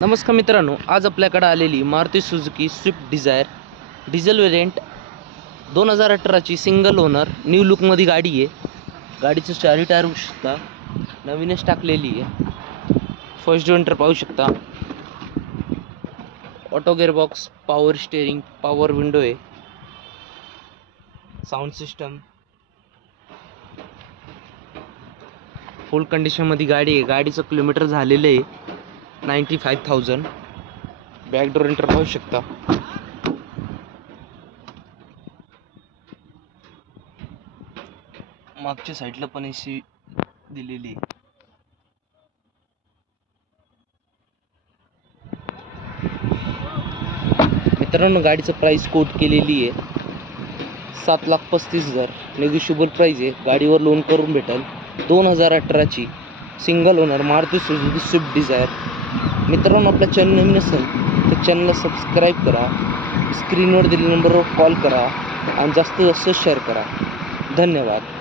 नमस्कार मित्रांनो, आज आपल्याकडे आलेली Maruti Suzuki Swift Dzire diesel variant 2018ची सिंगल ओनर न्यू लुकमध्ये गाडी आहे। गाडीचं चारी टायर बघू शकता, नवीनच टाकलेली आहे। फर्स्ट एंटर पाहू शकता, auto gearbox, power steering, power window आहे, साऊंड सिस्टम फुल कंडिशनमध्ये गाडी आहे। गाडीचं किलोमीटर झालेलं आहे 95,000। बॅक डोर एंटर पाहू शकता, मागच्या साईडला पण एसी दिलेली आहे। मित्रांनो, गाडीचं प्राइस कोट केलेली आहे 7,35,000। नेगोशिएबल प्राइस आहे। गाडीवर लोन करून भेटेल। 2018ची single owner Maruti Suzuki Swift Dzire. मित्रांनो, आपल्या चॅनल नवीन असेल तर चॅनलला सबस्क्राईब करा, स्क्रीनवर दिलेल्या नंबरवर कॉल करा आणि जास्तीत जास्त शेअर करा। धन्यवाद।